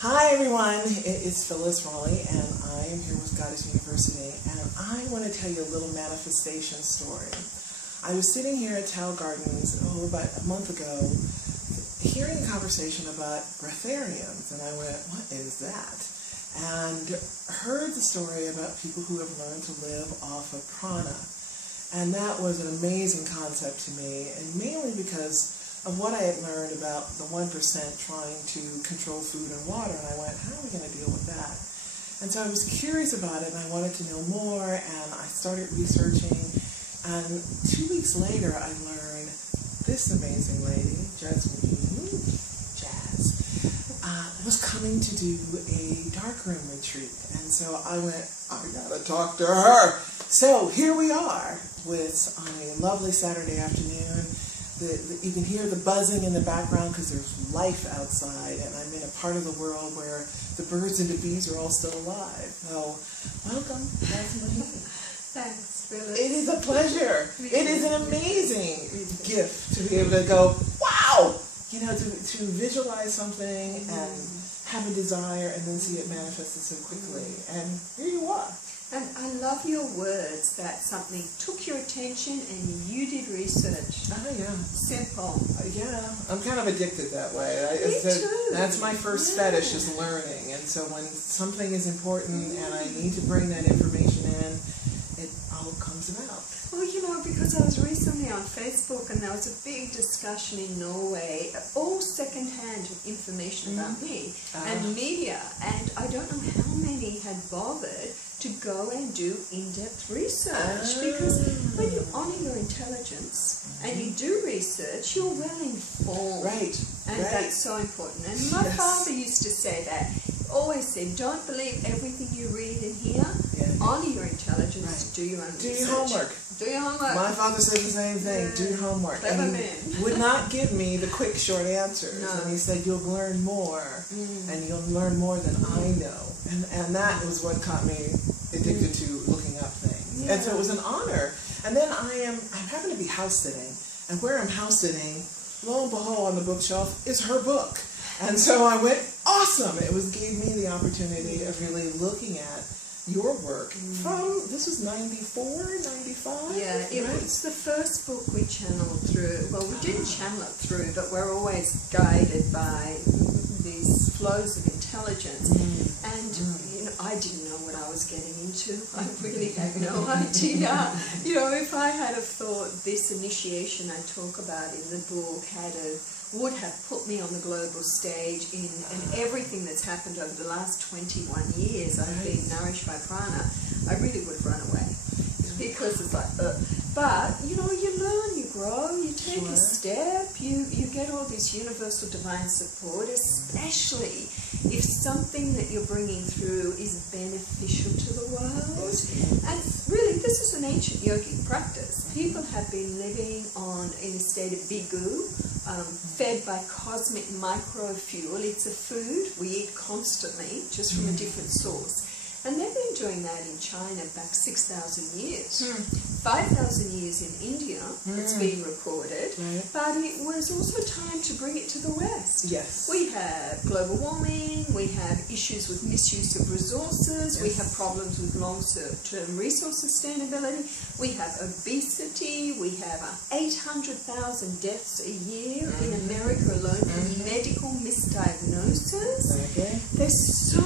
Hi everyone, it is Phyllis Raleigh and I am here with Goddess University and I want to tell you a little manifestation story. I was sitting here at Tao Gardens about a month ago hearing a conversation about Breatharians and I went, what is that? And heard the story about people who have learned to live off of Prana. And that was an amazing concept to me, and mainly because of what I had learned about the 1% trying to control food and water, and I went, how are we going to deal with that? And so I was curious about it, and I wanted to know more, and I started researching, and 2 weeks later I learned this amazing lady, Jasmuheen, was coming to do a darkroom retreat, and so I went, I gotta talk to her. So here we are on a lovely Saturday afternoon. You can hear the buzzing in the background because there's life outside, and I'm in a part of the world where the birds and the bees are all still alive. So, welcome, Jasmuheen. Thanks, Phyllis. It is a pleasure. It is an amazing gift to be able to go, wow! You know, to visualize something and have a desire and then see it manifested so quickly. And here you are. And I love your words that something took your attention and you did research. Oh, yeah. Simple. Yeah, I'm kind of addicted that way. Me too. That's my first fetish, is learning. And so when something is important and I need to bring that information in, it all comes about. Well, you know, because I was recently on Facebook and there was a big discussion in Norway, all second-hand information about me and media, and I don't know how many had bothered to go and do in-depth research, because when you honor your intelligence and you do research, you're well informed. Right. And that's so important. And my father used to say that, always said, don't believe everything you read and hear. Honor your intelligence, do your own research. Do your homework. Do your homework. My father said the same thing, do your homework. Clever and man. he would not give me the quick, short answers. No. And he said, you'll learn more, and you'll learn more than I know. And that was what caught me addicted to looking up things. And so it was an honor. And then I happen to be house sitting, and where I'm house sitting, lo and behold, on the bookshelf is her book. And so I went, awesome! It gave me the opportunity of really looking at your work from, this was 94, 95? Yeah, it was the first book we channeled through. Well, we didn't channel it through, but we're always guided by these flows of intelligence. And, you know, I didn't know what I was getting into. I really had no idea. You know, if I had have thought this initiation I talk about in the book would have put me on the global stage and everything that's happened over the last 21 years, I've been nourished by Prana, I really would have run away. Because it's like, but, you know, you learn, you grow, you take a step, you get all this universal divine support, especially if something that you're bringing through is beneficial to the world. And really, this is an ancient yogic practice. People have been living in a state of bigu, fed by cosmic microfuel. It's a food we eat constantly, just from a different source. And they've been doing that in China back 6,000 years. 5,000 years in India, it's been recorded. But it was also time to bring it to the West. Yes. We have global warming, we have issues with misuse of resources, we have problems with long-term resource sustainability, we have obesity, we have 800,000 deaths a year in America alone from medical misdiagnosis. There's so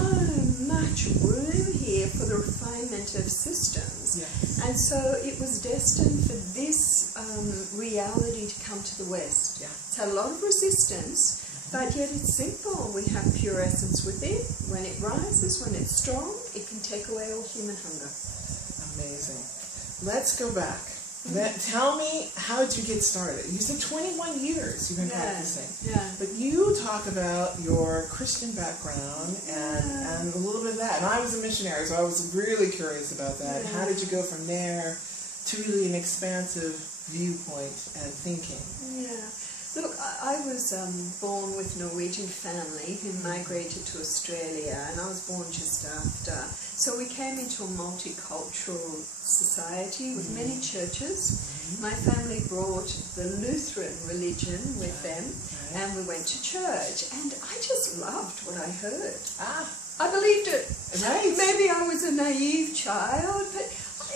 much room here for the refinement of systems. And so it was destined for this reality to come to the West. It's had a lot of resistance, but yet it's simple. We have pure essence within. When it rises, when it's strong, it can take away all human hunger. Amazing. Let's go back. Tell me, how did you get started? You said 21 years you've been practicing. But you talk about your Christian background and a little bit of that. And I was a missionary, so I was really curious about that. How did you go from there to really an expansive viewpoint and thinking? Look, I was born with a Norwegian family who migrated to Australia, and I was born just after. So we came into a multicultural society with many churches. My family brought the Lutheran religion with them, and we went to church, and I just loved what I heard. I believed it. Right. Maybe I was a naive child, but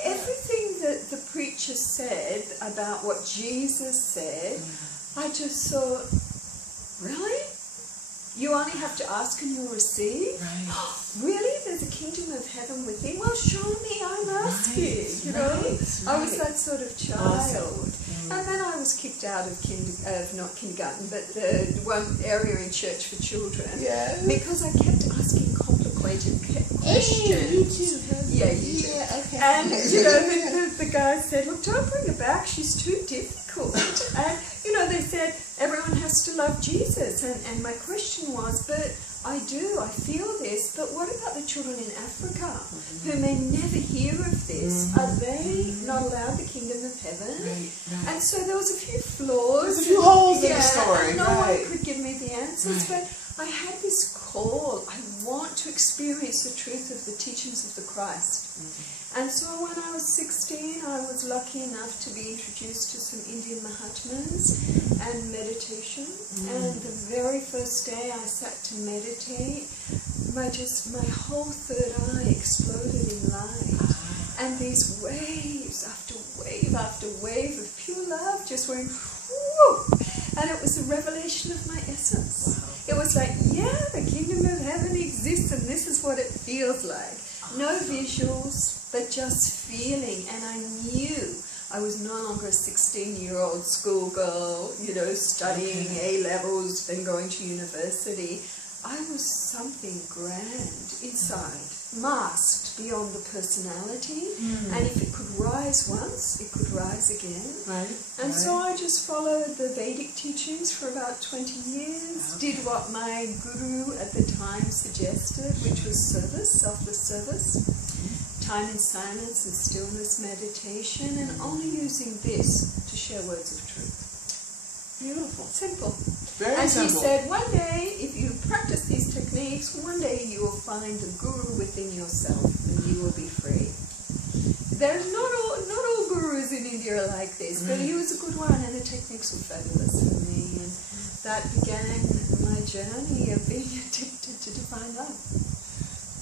everything that the preacher said about what Jesus said, I just thought, really? You only have to ask and you'll receive? Right. Really? There's a kingdom of heaven within? Well, show me, I'm asking. You know? I was that sort of child. Awesome. And then I was kicked out of not kindergarten, but the one area in church for children. Yes. Because I kept asking complicated questions. You too. Yeah, you do. Yeah, okay. And, you know, the guy said, look, don't bring her back, she's too difficult. And, you know, they said, everyone has to love Jesus. And my question was, but I do, I feel this, but what about the children in Africa who may never hear of this? Are they not allowed the kingdom of heaven? Right. And so there was a few flaws. There's a few holes in the story. And no one could give me the answers, but I had this call. I want to experience the truth of the teachings of the Christ. And so when I was 16, I was lucky enough to be introduced to some Indian Mahatmas and meditation. And the very first day I sat to meditate, my whole third eye exploded in light. And these waves after wave after wave of pure love just went whoo! And it was a revelation of my essence. It was like, yeah, the kingdom of heaven exists and this is what it feels like. No visuals, but just feeling. And I knew I was no longer a 16-year-old schoolgirl, you know, studying A-levels, then going to university. I was something grand inside, masked beyond the personality. And if it could rise once, it could rise again. And so I just followed the Vedic teachings for about 20 years, did what my guru at the time suggested, which was service, selfless service, time in silence and stillness meditation, and only using this to share words of truth. Beautiful. Simple. Very and simple. he said, one day, if you practice these techniques, one day you will find the guru within yourself and you will be free. There's not all gurus in India are like this, but he was a good one, and the techniques were fabulous for me. And that began my journey of being addicted to divine love.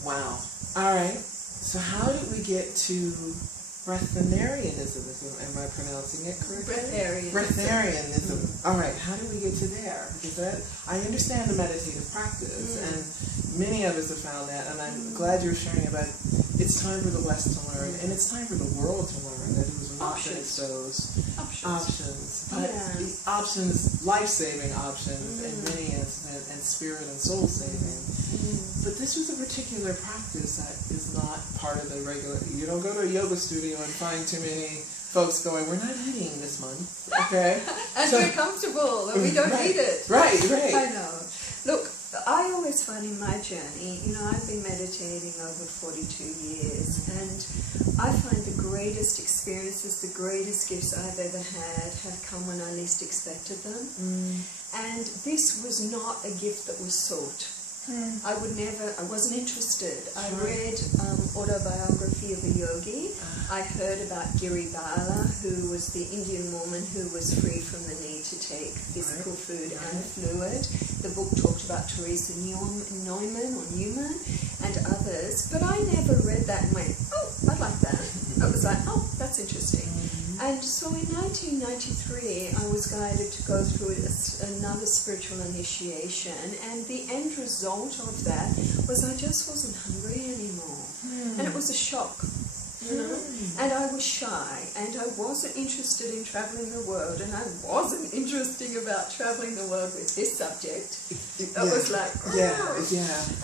Wow. All right. So how did we get to Breatharianism? Am I pronouncing it correctly? Breatharianism. All right. How did we get to there? Because I understand the meditative practice, and many of us have found that, and I'm glad you're sharing about it's time for the West to learn, and it's time for the world to learn that it was not against those options. But the options, life-saving options, in many instances, and spirit and soul-saving. But this was a particular practice that is not part of the regular. You don't go to a yoga studio and find too many folks going, we're not eating this month, okay? And we're comfortable, and we don't need it. Right. I know. Look, I always find in my journey, you know, I've been meditating over 42 years, and I find the greatest experiences, the greatest gifts I've ever had have come when I least expected them. And this was not a gift that was sought. I wasn't interested. I read autobiography of a yogi. I heard about Giri Bala, who was the Indian woman who was free from the need to take physical food and fluid. The book talked about Teresa Neumann and others, but I never read that and went, oh, I'd like that. I was like, oh, that's interesting. And so in 1993, I was guided to go through another spiritual initiation, and the end result of that was I just wasn't hungry anymore. And it was a shock, you know. And I was shy, and I wasn't interested in traveling the world, and I wasn't interested about traveling the world with this subject. It was like,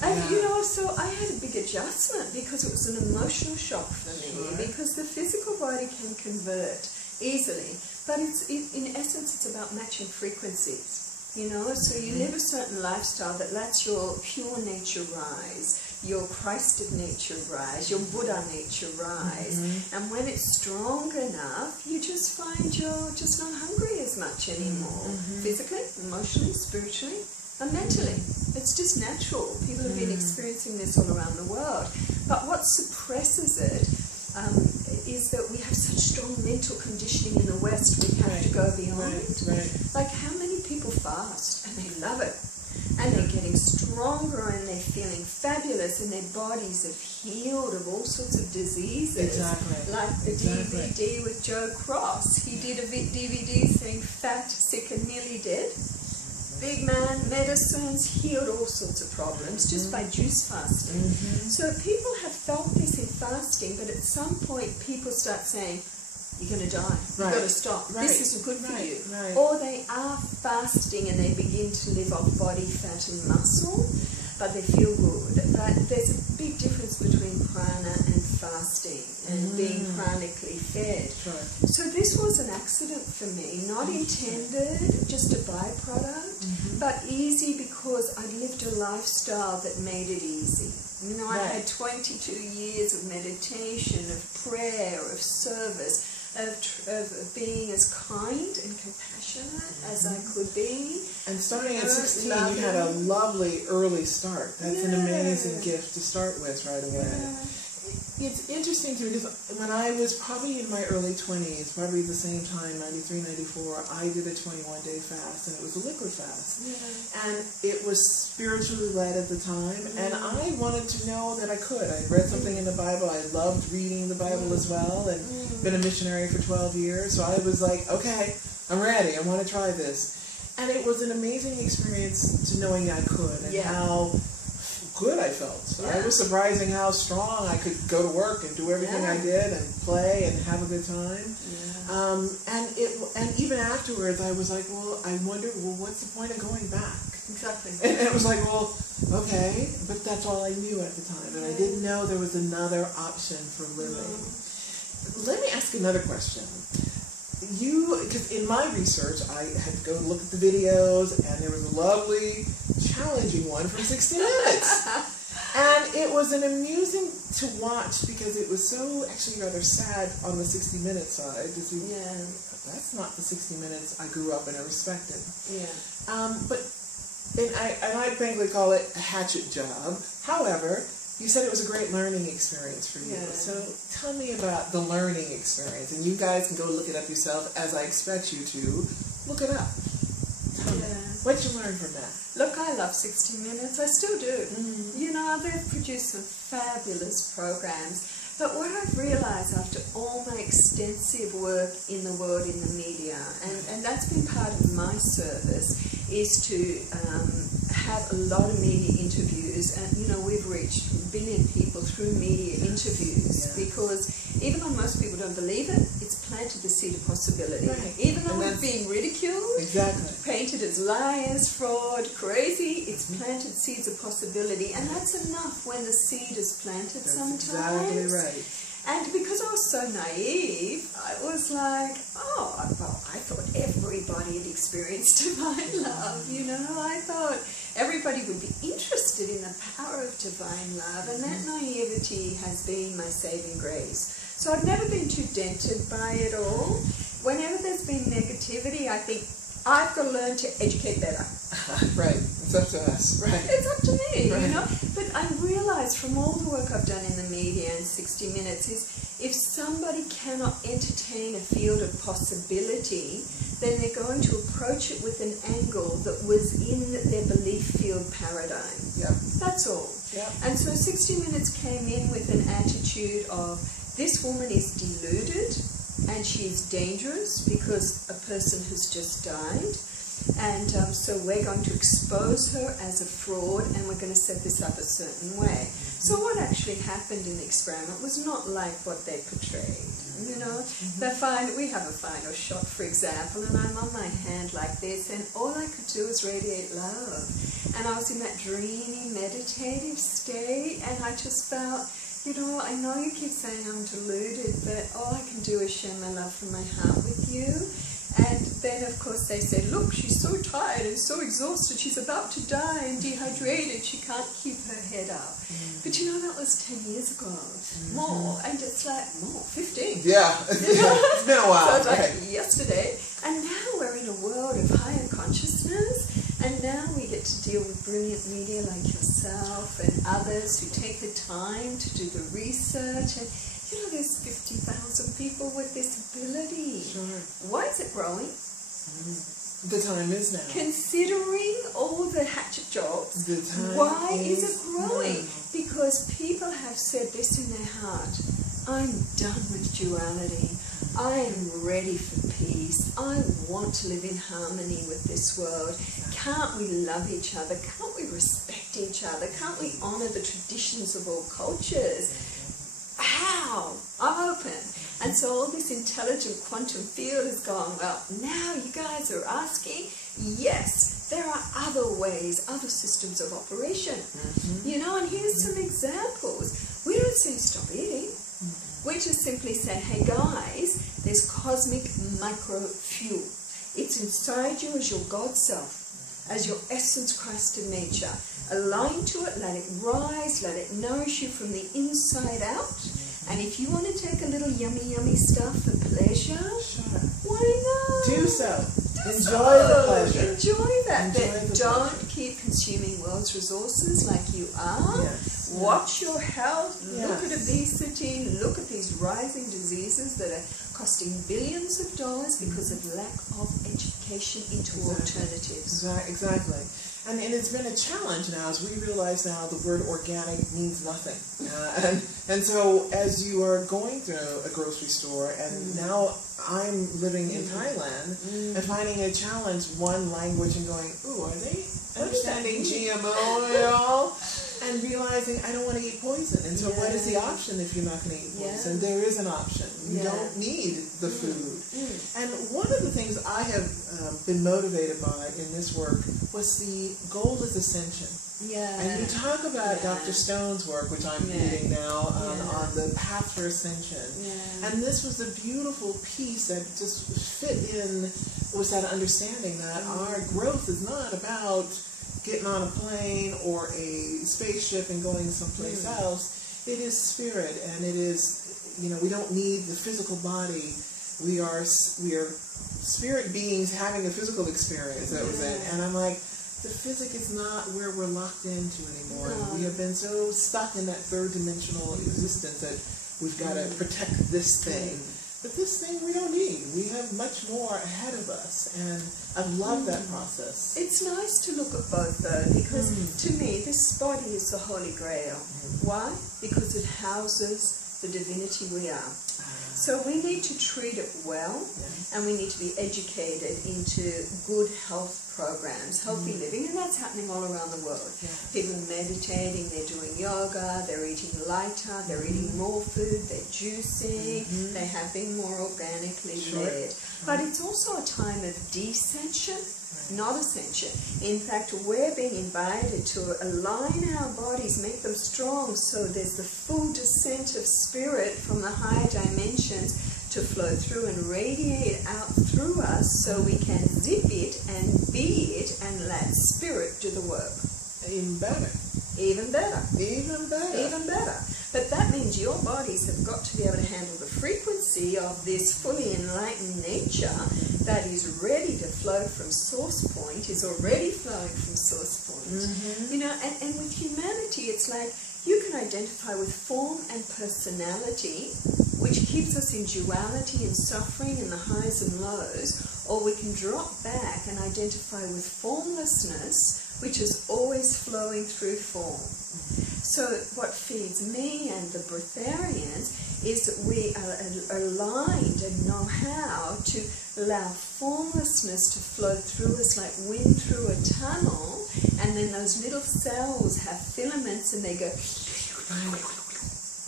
And you know, so I had a big adjustment because it was an emotional shock for me, because the physical body can convert easily, but in essence it's about matching frequencies, you know. So you live a certain lifestyle that lets your pure nature rise. your Christ of nature rise, your Buddha nature rise. And when it's strong enough, you just find you're just not hungry as much anymore. Physically, emotionally, spiritually, and mentally. It's just natural. People have been experiencing this all around the world. But what suppresses it is that we have such strong mental conditioning in the West, we have to go beyond. Like, how many people fast and they love it? And they're getting stronger and they're feeling fabulous and their bodies have healed of all sorts of diseases. Like the DVD with Joe Cross. He did a DVD saying fat, sick and nearly dead. Big man, medicines, healed all sorts of problems just by juice fasting. So people have felt this in fasting, but at some point people start saying, you're going to die, you've got to stop, this isn't good for you. Or they are fasting and they begin to live off body fat and muscle, but they feel good. But there's a big difference between prana and fasting and being chronically fed. So this was an accident for me, not intended, just a byproduct, but easy because I lived a lifestyle that made it easy. You know, I had 22 years of meditation, of prayer, of service, of being as kind and compassionate as I could be. And starting at 16, you had a lovely early start. That's an amazing gift to start with right away. It's interesting to me because when I was probably in my early 20s, probably the same time, 93, 94, I did a 21-day fast, and it was a liquid fast. And it was spiritually led at the time, and I wanted to know that I could. I read something in the Bible. I loved reading the Bible as well, and been a missionary for 12 years, so I was like, okay, I'm ready. I want to try this. And it was an amazing experience to knowing I could, and how good I felt. I was surprising how strong I could go to work and do everything I did and play and have a good time. And even afterwards I was like, well, I wonder, well, what's the point of going back? And it was like, well, okay, but that's all I knew at the time, and I didn't know there was another option for living. Let me ask another question. Because in my research, I had to go look at the videos, and there was a lovely, challenging one from 60 Minutes. And it was an amusing to watch because it was so actually rather sad on the 60 Minutes side to see, that's not the 60 Minutes I grew up and I respected. And I frankly call it a hatchet job. However, you said it was a great learning experience for you. So tell me about the learning experience. And you guys can go look it up yourself, as I expect you to. Look it up. Tell me, what did you learn from that? Look, I love 60 Minutes. I still do. You know, they've produced some fabulous programs. But what I've realized after all my extensive work in the world in the media, and that's been part of my service, is to have a lot of media interviews. And, you know, we've reached 1 billion people through media interviews because even though most people don't believe it, it's planted the seed of possibility. Even though we've been ridiculed, painted as liars, fraud, crazy, it's planted seeds of possibility. And that's enough when the seed is planted sometimes. And because I was so naive, I was like, oh, well, I thought everybody had experienced divine love, you know. I thought everybody would be interested in the power of divine love, and that naivety has been my saving grace. So I've never been too dented by it all. Whenever there's been negativity, I think, I've got to learn to educate better. It's up to us. It's up to me, you know. But I realise from all the work I've done in the media and 60 Minutes is if somebody cannot entertain a field of possibility, then they're going to approach it with an angle that was in their belief field paradigm. That's all. And so 60 Minutes came in with an attitude of, this woman is deluded and she's dangerous because a person has just died. And so we're going to expose her as a fraud, and we're going to set this up a certain way. So what actually happened in the experiment was not like what they portrayed. You know, we have a final shot, for example, and I'm on my hand like this, and all I could do was radiate love. And I was in that dreamy, meditative state, and I just felt, you know, I know you keep saying I'm deluded, but all I can do is share my love from my heart with you. And then, of course, they said, look, she's so tired and so exhausted, she's about to die and dehydrated, she can't keep her head up. But you know, that was 10 years ago, more, and it's like, more, 15. Yeah, it's been a while. So it's like yesterday, and now we're in a world of higher consciousness, and now we get to deal with brilliant media like yourself and others who take the time to do the research. And you know, there's 50,000 people with this ability. Sure. Why is it growing? The time is now. Considering all the hatchet jobs, The time why is it growing? now. Because people have said this in their heart: I'm done with duality. I am ready for peace. I want to live in harmony with this world. Can't we love each other? Can't we respect each other? Can't we honor the traditions of all cultures? How? I'm open. And so all this intelligent quantum field has gone, well, now you guys are asking, yes, there are other ways, other systems of operation. You know, and here's some examples. We don't say stop eating. We just simply say, hey guys, there's cosmic micro fuel. It's inside you as your God self, as your essence Christed nature. Align to it, let it rise, let it nourish you from the inside out. And if you want to take a little yummy, yummy stuff for pleasure, why not? Do so. Enjoy the pleasure. Enjoy that. Enjoy But the don't pleasure. keep consuming world's resources like you are. Yes. Watch your health. Look at Yes. obesity. Look at these rising diseases that are costing billions of dollars because of lack of education into alternatives. Exactly. And it's been a challenge now as we realize now the word organic means nothing. And so as you are going through a grocery store, and now I'm living in Thailand and finding a challenge, one language, and going, ooh, are they understanding GMO at all? And realizing I don't want to eat poison. And so what is the option if you're not going to eat poison? There is an option. You don't need the food. And one of the things I have been motivated by in this work was the goal is ascension. And you talk about Dr. Stone's work, which I'm reading now, on the path for ascension. And this was a beautiful piece that just fit in with that understanding that our growth is not about getting on a plane or a spaceship and going someplace else. It is spirit, and it is, you know, we don't need the physical body. We are spirit beings having a physical experience. That was it. And I'm like, the physic is not where we're locked into anymore. We have been so stuck in that third dimensional existence that we've got to protect this thing. But this thing we don't need. We have much more ahead of us, and I love that process. It's nice to look at both, though, because to me, this body is the Holy Grail. Why? Because it houses the divinity we are. So we need to treat it well, and we need to be educated into good health programs, healthy living, and that's happening all around the world. People meditating, they're doing yoga, they're eating lighter, they're eating more food, they're juicing, they have been more organically led. But it's also a time of descension, not ascension. In fact, we're being invited to align our bodies, make them strong, so there's the full descent of spirit from the higher dimensions to flow through and radiate out through us, so we can zip it and be it and let spirit do the work. Even better. Even better. Even better. Even better. But that means your bodies have got to be able to handle the frequency of this fully enlightened nature that is ready to flow from source point, is already flowing from source point. You know, and with humanity, it's like you can identify with form and personality, which keeps us in duality and suffering and the highs and lows, or we can drop back and identify with formlessness, which is always flowing through form. So what feeds me and the Breatharians is that we are aligned and know how to allow formlessness to flow through us like wind through a tunnel, and then those little cells have filaments and they go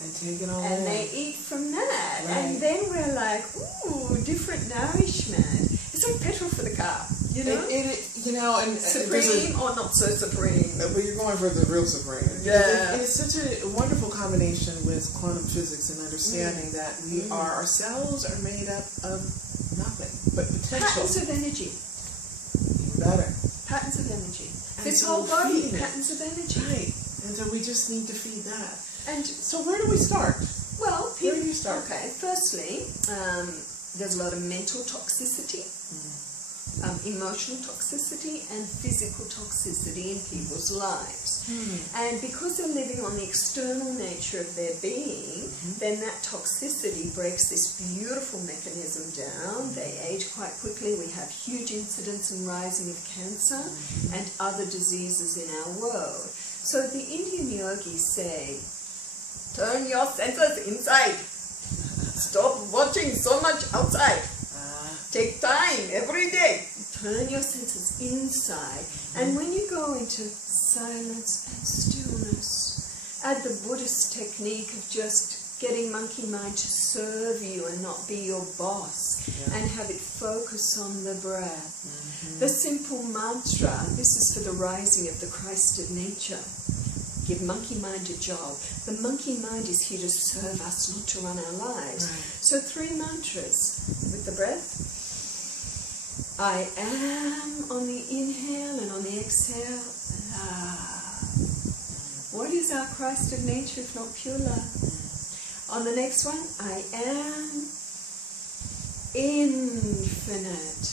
and take it all and in. they eat from that. And then we're like, ooh, different nourishment. It's like petrol for the car, you know? You know, and supreme or not so supreme. But you're going for the real supreme. Yeah. It's such a wonderful combination with quantum physics and understanding that our cells are made up of nothing. but potential. Patterns of energy. Even better. Patterns of energy. And This so whole body, feeding it. patterns of energy. Right. And so we just need to feed that. And So where do we start? well, Where do you start? Okay, firstly, there's a lot of mental toxicity, emotional toxicity, and physical toxicity in people's lives. And because they're living on the external nature of their being, then that toxicity breaks this beautiful mechanism down. They age quite quickly. We have huge incidence and rising of cancer and other diseases in our world. So the Indian yogis say, turn your senses inside. Stop watching so much outside. Take time every day. Turn your senses inside. And when you go into silence and stillness, add the Buddhist technique of just getting monkey mind to serve you and not be your boss, and have it focus on the breath. The simple mantra, this is for the rising of the Christed nature. Give monkey mind a job. The monkey mind is here to serve us, not to run our lives. So 3 mantras with the breath. I am on the inhale, and on the exhale, love. What is our Christed nature if not pure love? On the next one, I am infinite.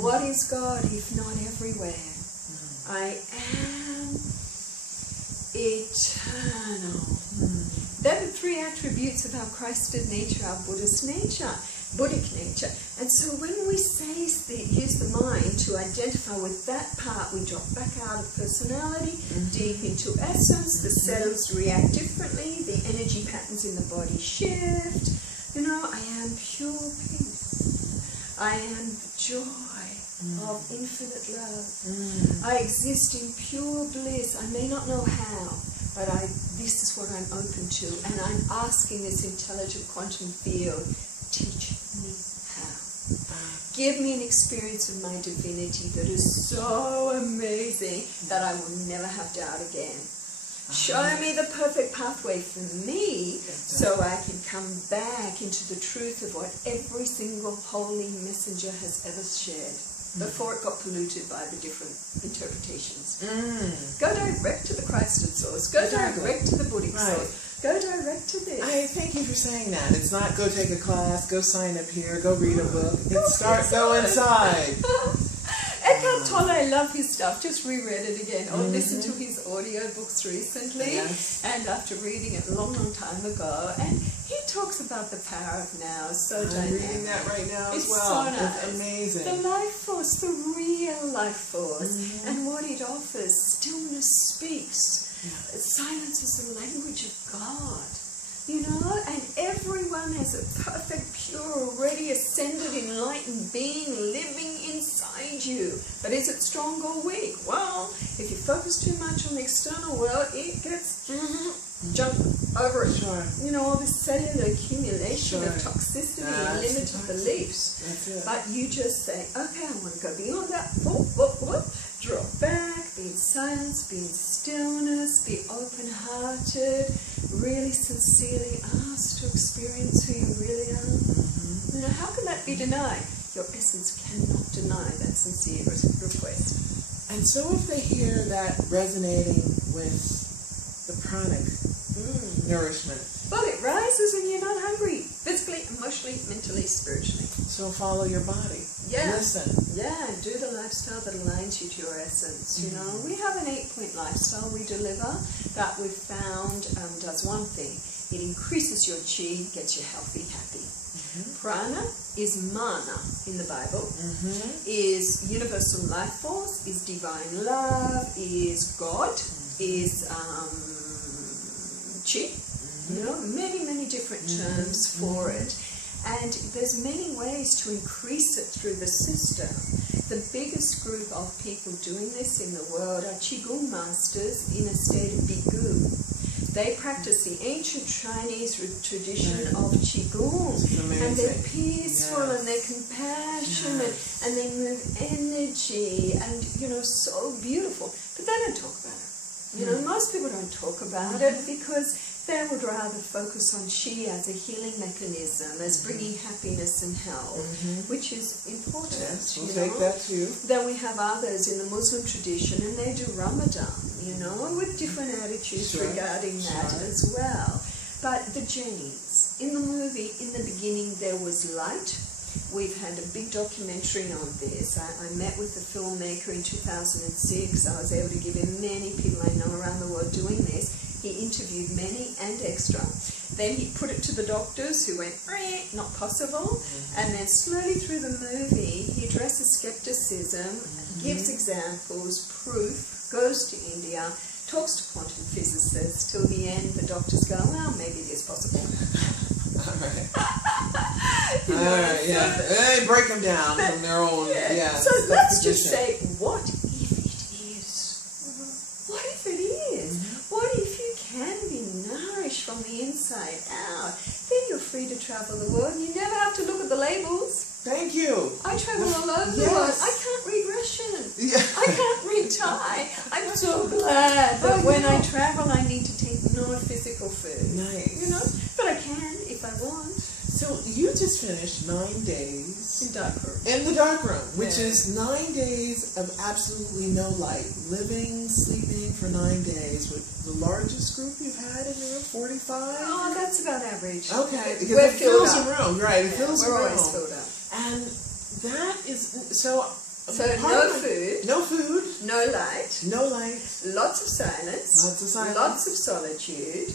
What is God if not everywhere? I am eternal. They're the 3 attributes of our Christed nature, our Buddhist nature, Buddhic nature. And so when we use the mind to identify with that part, we drop back out of personality, deep into essence, the cells react differently, the energy patterns in the body shift. You know, I am pure peace. I am joy of infinite love. I exist in pure bliss. I may not know how, but this is what I'm open to, and I'm asking this intelligent quantum field, teach me how. Give me an experience of my divinity that is so amazing that I will never have doubt again. Show me the perfect pathway for me so I can come back into the truth of what every single holy messenger has ever shared before it got polluted by the different interpretations. Go direct to the Christed source. Go direct to the Buddhic source. Go direct to this. I thank you for saying that. It's not go take a class, go sign up here, go read a book. It's go inside. Eckhart Tolle, I love his stuff. Just reread it again. Or listened to his audiobooks recently. And after reading it a long, long time ago. And he talks about the power of now. So I'm reading that right now as well. So nice. It's amazing. The life force, the real life force. And what it offers. Stillness speaks. Silence is the language of God. You know, and everyone has a perfect, pure, already ascended, enlightened being living inside you. But is it strong or weak? Well, if you focus too much on the external world, it gets jump over it. You know, all this cellular accumulation of toxicity and limited beliefs. But you just say, okay, I want to go beyond that. Drop back, be in silence, be in stillness, be open-hearted, really sincerely ask to experience who you really are. You know, how can that be denied? Your essence cannot deny that sincere request. And so if they hear that resonating with the pranic nourishment. Well, it rises when you're not hungry, physically, emotionally, mentally, spiritually. So follow your body. Listen. Yeah, do the lifestyle that aligns you to your essence. You know, we have an 8-point lifestyle we deliver that we've found does one thing. It increases your chi, gets you healthy, happy. Prana is mana in the Bible, is universal life force, is divine love, is God, is chi. You know, many, many different terms for it. And there's many ways to increase it through the system. The biggest group of people doing this in the world are Qigong masters in a state of bigu. They practice the ancient Chinese tradition of Qigong. And they're peaceful and they're compassionate and they move energy and, you know, so beautiful. But they don't talk about it. You know, most people don't talk about it because They would rather focus on Chi as a healing mechanism, as bringing happiness and health, which is important. Yes, we'll take that too. Then we have others in the Muslim tradition, and they do Ramadan, with different attitudes regarding that as well. But the Jains, in the movie, in the beginning there was light. We've had a big documentary on this. I met with the filmmaker in 2006. I was able to give him many people I know around the world doing this. He interviewed many and extra. Then he put it to the doctors who went, not possible. And then slowly through the movie, he addresses skepticism, gives examples, proof, goes to India, talks to quantum physicists. Till the end, the doctors go, well, maybe it is possible. All right. They break them down from their own, So let's just say, what if it is? What if it is? What if you can be nourished from the inside out? Then you're free to travel the world and you never have to look at the labels. Thank you. I travel all over the world. I can't read Russian. I can't read Thai. I'm so glad that when I travel I need to take no physical food. Nice. But I can if I want. So you just finished 9 days in the dark room, which is 9 days of absolutely no light, living, sleeping for 9 days. With the largest group you've had in the room, 45? Oh, that's about average. Okay, because We're it fills filled a room, right? It fills a room. We're always filled up. And that is so. So no food, no light, lots of silence, lots of solitude,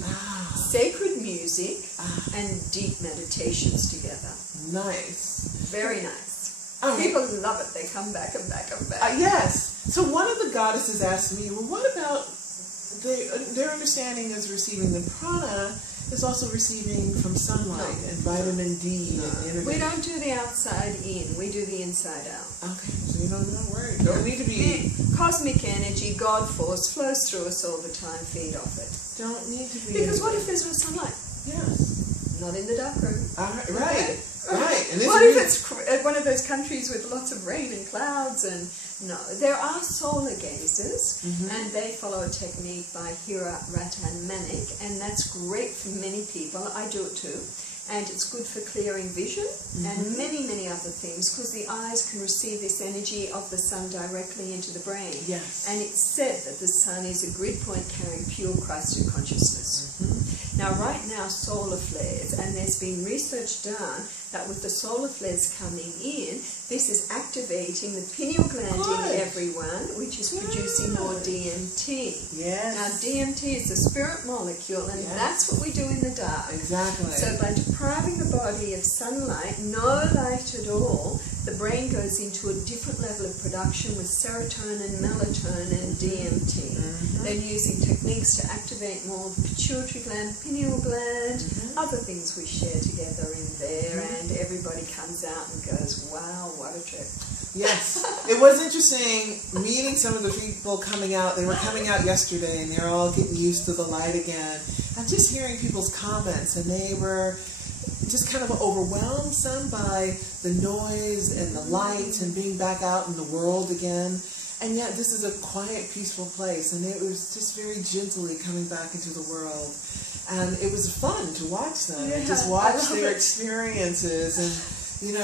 sacred music, and deep meditations together. Nice. Very nice. People love it. They come back and back and back. Yes. So one of the goddesses asked me, well, what about their understanding is receiving the prana is also receiving from sunlight and vitamin D and energy. We don't do the outside in, we do the inside out. Okay, so you don't worry. Don't need to be... Cosmic energy, God force, flows through us all the time, feed off it. Don't need to be... Because what if there's no sunlight? Yes. Not in the dark room. Right. And what if it's one of those countries with lots of rain and clouds and... No, there are solar gazers, and they follow a technique by Hira, Rata, and Manik, and that's great for many people. I do it too, and it's good for clearing vision and many, many other things, because the eyes can receive this energy of the sun directly into the brain. Yes. And it's said that the sun is a grid point carrying pure Christ consciousness. Now, right now, solar flares, and there's been research done that with the solar flares coming in, this is activating the pineal gland in everyone, which is producing more DMT. Yes. Now, DMT is a spirit molecule, and that's what we do in the dark. Exactly. So by depriving the body of sunlight, no light at all, the brain goes into a different level of production with serotonin, melatonin, and DMT. Then using techniques to activate more the pituitary gland, pineal gland, other things we share together in there, and everybody comes out and goes, wow, what a trip. Yes. It was interesting meeting some of the people coming out. They were coming out yesterday, and they're all getting used to the light again. I'm just hearing people's comments, and they were just kind of overwhelmed, some by the noise and the light and being back out in the world again. And yet this is a quiet, peaceful place, and it was just very gently coming back into the world. And it was fun to watch them, and just watch their experiences, and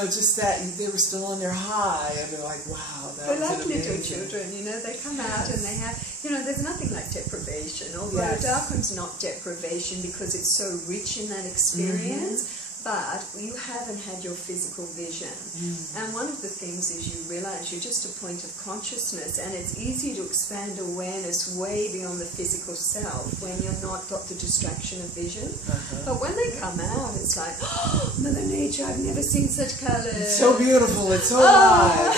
just that they were still on their high, and they're like, wow, that was like amazing. little children, they come out and they have, there's nothing like deprivation, although darkroom's not deprivation because it's so rich in that experience. But you haven't had your physical vision. And one of the things is you realize you're just a point of consciousness, and it's easy to expand awareness way beyond the physical self when you're not got the distraction of vision. But when they come out, it's like, oh, Mother Nature, I've never seen such colors. It's so beautiful, it's so alive,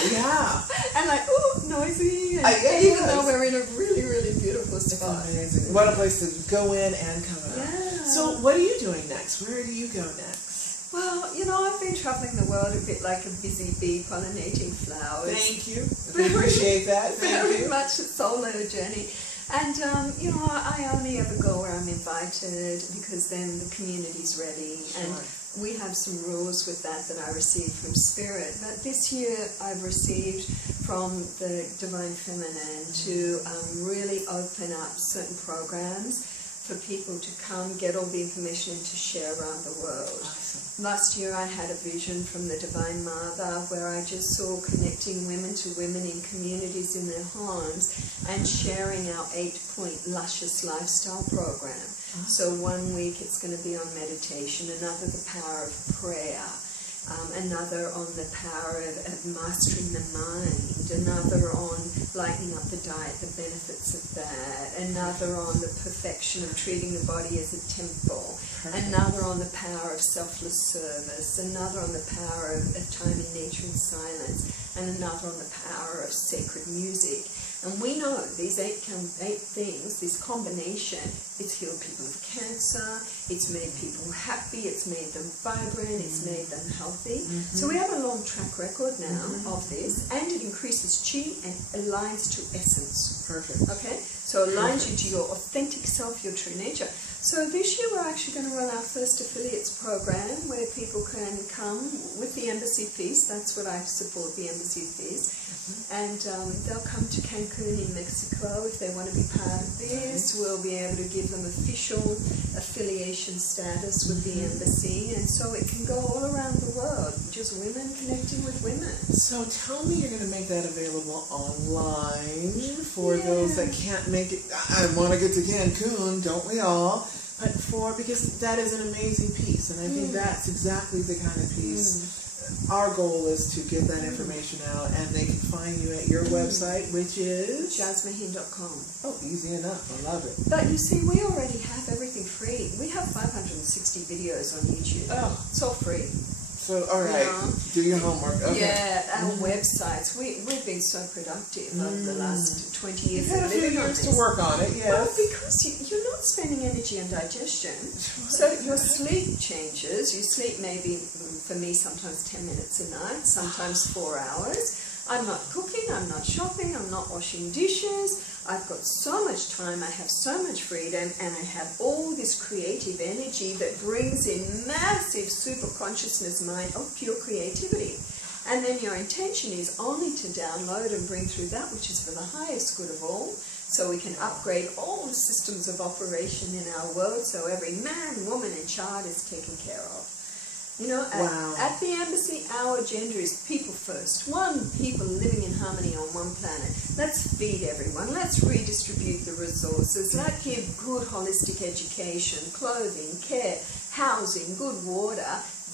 And like, oh, noisy, and even though we're in a really, really beautiful spot. It's amazing. What a place to go in and come out. So what are you doing next? Where do you go next? Well, I've been travelling the world a bit like a busy bee pollinating flowers. Thank you. I appreciate that. Very much a solo journey. And, I only ever go where I'm invited because then the community's ready. And we have some rules with that I received from Spirit. But this year I've received from the Divine Feminine to really open up certain programs for people to come, get all the information and to share around the world. Awesome. Last year I had a vision from the Divine Mother where I just saw connecting women to women in communities in their homes and sharing our 8-point Luscious Lifestyle program. So 1 week it's going to be on meditation, another the power of prayer, another on the power of mastering the mind, another on lightening up the diet, the benefits of that, another on the perfection of treating the body as a temple, another on the power of selfless service, another on the power of time in nature and silence, and another on the power of sacred music. And we know these 8 things, this combination, it's healed people with cancer, it's made people happy, it's made them vibrant, it's made them healthy. So we have a long track record now of this, and it increases chi and aligns to essence. Perfect. Okay? So it aligns you to your authentic self, your true nature. So this year we're actually going to run our first affiliates program where people can come with the embassy fees. That's what I support, the embassy fees. And they'll come to Cancun in Mexico if they want to be part of this. We'll be able to give them official affiliation status with the embassy, and so it can go all around the world, just women connecting with women. So tell me you're going to make that available online for those that can't make it. I want to get to Cancun, don't we all? But because that is an amazing piece, and I think that's exactly the kind of piece. Our goal is to get that information out, and they can find you at your website, which is Jasmuheen.com. Oh, easy enough. I love it. But you see, we already have everything free. We have 560 videos on YouTube. Oh, it's all free. So, all right, do your homework. Okay. Yeah, our websites. We've been so productive over the last 20 years. You've had a few years to work on it, yes. Well, because you're not spending energy on digestion, so your sleep changes. You sleep maybe, for me, sometimes 10 minutes a night, sometimes 4 hours. I'm not cooking, I'm not shopping, I'm not washing dishes. I've got so much time, I have so much freedom, and I have all this creative energy that brings in massive super consciousness mind of pure creativity. And then your intention is only to download and bring through that which is for the highest good of all, so we can upgrade all the systems of operation in our world, so every man, woman, and child is taken care of. You know, at the embassy, our agenda is people first. People living in harmony on one planet. Let's feed everyone. Let's redistribute the resources. Let's give good holistic education, clothing, care, housing, good water.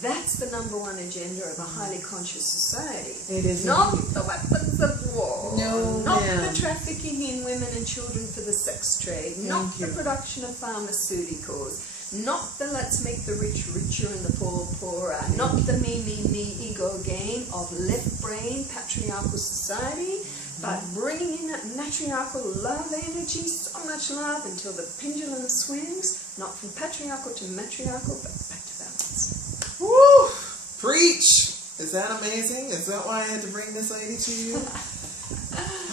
That's the #1 agenda of a highly conscious society. It is not the weapons of war. No, not the trafficking in women and children for the sex trade. Not the production of pharmaceuticals. Not the let's make the rich richer and the poor poorer. Not the me ego game of left brain patriarchal society, but bringing in that matriarchal love energy, so much love until the pendulum swings, not from patriarchal to matriarchal, but back to balance. Woo! Preach! Is that amazing? Is that why I had to bring this lady to you?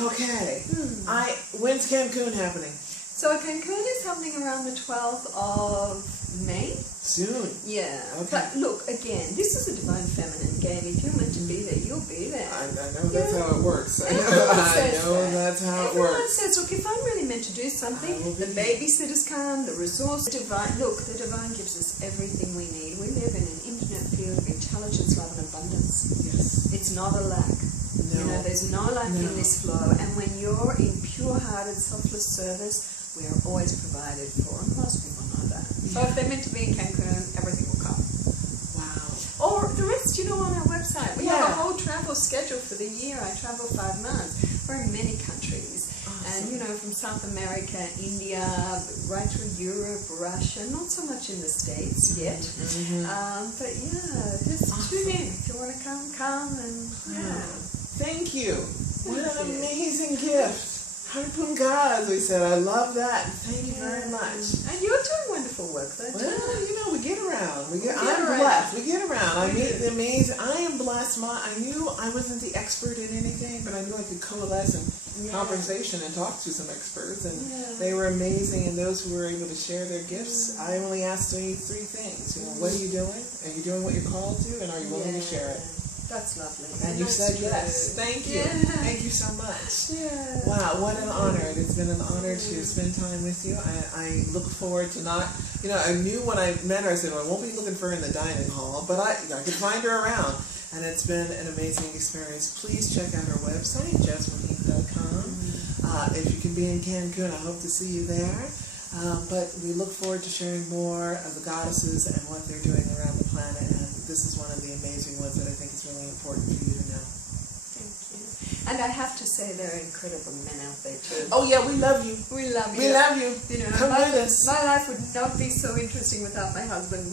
Okay. When's Cancun happening? So Cancun is happening around the 12th of May. Soon. Yeah. Okay. But look, again, this is a divine feminine game. If you're meant to be there, you'll be there. I know that's how it works. I know that's how it works. Everyone says, look, if I'm really meant to do something, the babysitters come, the resource divine. Look, the divine gives us everything we need. We live in an infinite field of intelligence, love, and abundance. Yes. It's not a lack. No. You know, there's no lack in this flow. And when you're in pure-hearted, selfless service, we are always provided for, and most people know that. So if they're meant to be in Cancun, everything will come. Wow. Or the rest, you know, on our website. We have a whole travel schedule for the year. I travel 5 months. We're in many countries. Awesome. And, you know, from South America, India, right through Europe, Russia, not so much in the States yet. But yeah, just tune in. If you want to come, and Thank you. What an amazing gift. Harpunga, as we said. I love that. Thank you very much. And you're doing wonderful work there too. Well, you know, we get around. I'm blessed. We get around. I meet the amazing. I am blessed. I knew I wasn't the expert in anything, but I knew I could coalesce in conversation and talk to some experts, and they were amazing. And those who were able to share their gifts, I only asked 3 things. You know, what are you doing? Are you doing what you're called to? And are you willing to share it? That's lovely. And you said yes. Thank you. Yeah. Thank you so much. Yeah. Wow, what an honor. It's been an honor to spend time with you. I look forward to not, I knew when I met her, I said, well, I won't be looking for her in the dining hall, but I could find her around. And it's been an amazing experience. Please check out her website, jasmuheen.com. If you can be in Cancun, I hope to see you there. But we look forward to sharing more of the goddesses and what they're doing around the planet. And this is one of the amazing ones that I think is really important for you to know. Thank you. And I have to say there are incredible men out there too. Oh yeah, we love you. We love you. We love you. Come with us. My life would not be so interesting without my husband,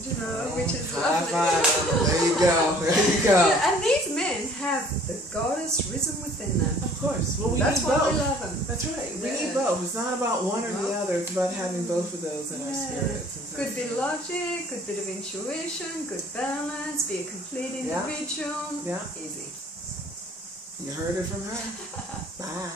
which is lovely. There you go. There you go. And these men have the goddess risen within them. Of course. Well, That's need both. why we love them. That's right. We need both. It's not about one or the other. It's about having both of those in our spirits. Good bit of logic, good bit of intuition, good balance, be a complete individual. Yeah. Easy. You heard it from her. Bye.